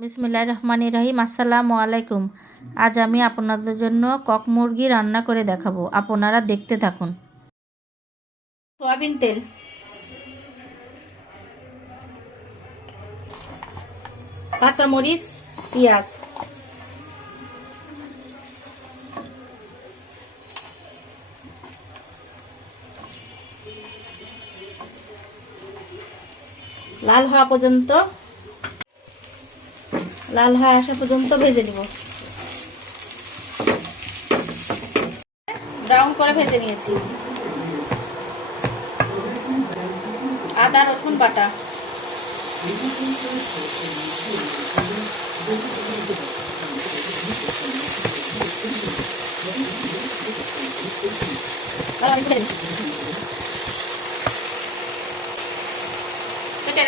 বিসমিল্লাহ রহমান রহিম আসসালামু আলাইকুম আজ আমি আপনাদের জন্য কক মুরগি রান্না করে দেখাবো। আপনারা দেখতে থাকুন। সয়াবিন তেল। কাঁচামরিচ, পেঁয়াজ। লাল হওয়া পর্যন্ত লাল হয়ে আসা পর্যন্ত ভেজে নিব। ব্রাউন করে ভেজে নিয়েছি। আদা, রসুন বাটা।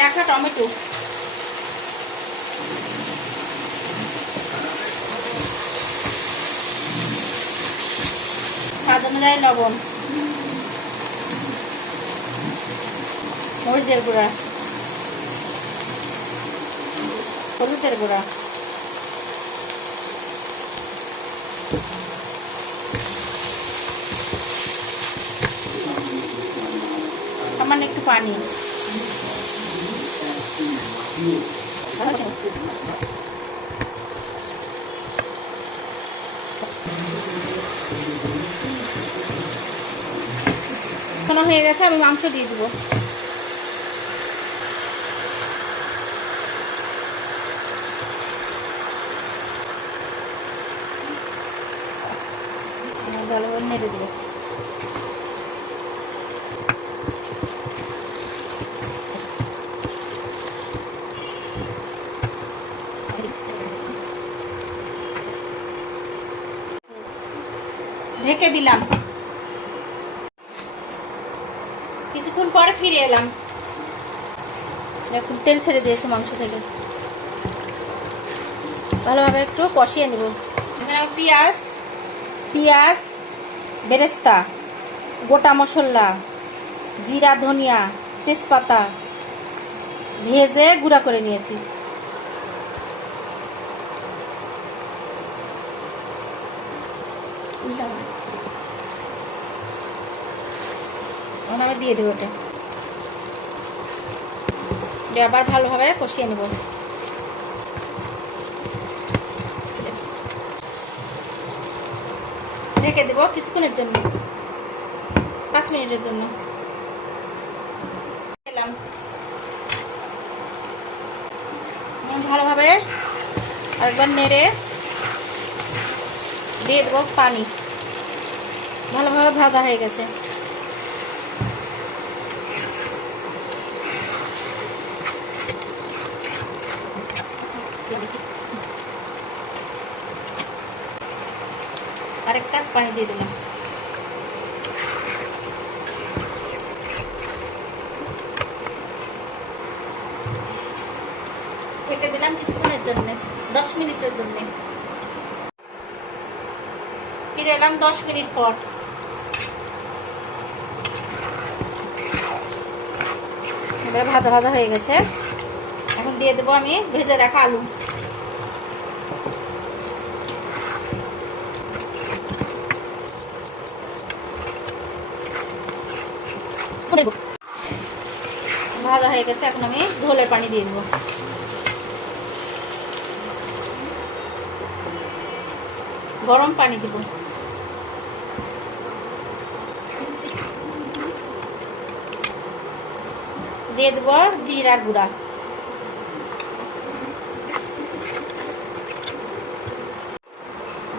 রাখা টমেটো। স্বাদ অনুযায়ী লবণ। মরিচের গুঁড়া। হলুদের গুঁড়া। সামান্য একটু পানি। কষানো হয়ে গেছে আমি মাংস দিয়ে দেবো। দেবো। ঢেকে দিলাম। কিছুক্ষণ পরে ফিরে এলাম। এখন তেল ছেড়ে দিয়েছে মাংস থেকে। ভালোভাবে একটু কষিয়ে নেব। পেঁয়াজ পেঁয়াজ, বেরেস্তা, গোটা মশলা, জিরা, ধনিয়া, তেজপাতা ভেজে গুঁড়া করে নিয়েছি। এখন আমি দিয়ে দেবো ওটা দিয়ে আবার ভালোভাবে কষিয়ে নেব। ঢেকে দেবো কিছুক্ষণের জন্য, পাঁচ মিনিটের জন্য। ভালোভাবে একবার নেড়ে দিয়ে দেবো পানি। ভালোভাবে ভাজা হয়ে গেছে। আরেক কাপ পানি দিয়ে দিলাম ঢেকে দিলাম কিছুক্ষণের জন্য দশ মিনিটের জন্য ফিরে এলাম দশ মিনিট পর এবার ভাজা ভাজা হয়ে গেছে এখন দিয়ে দেবো আমি ভেজে রাখা আলু ভাজা হয়ে গেছে, এখন আমি ঝোলের পানি দিয়ে দেবো। গরম পানি দিব। দিয়ে দেবো জিরা গুঁড়া।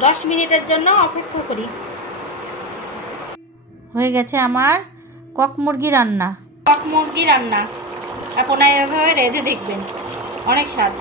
দশ মিনিটের জন্য অপেক্ষা করি। হয়ে গেছে আমার কক মুরগি রান্না। কক মুরগি রান্না। আপনারা এভাবে রেঁধে দেখবেন। অনেক স্বাদ।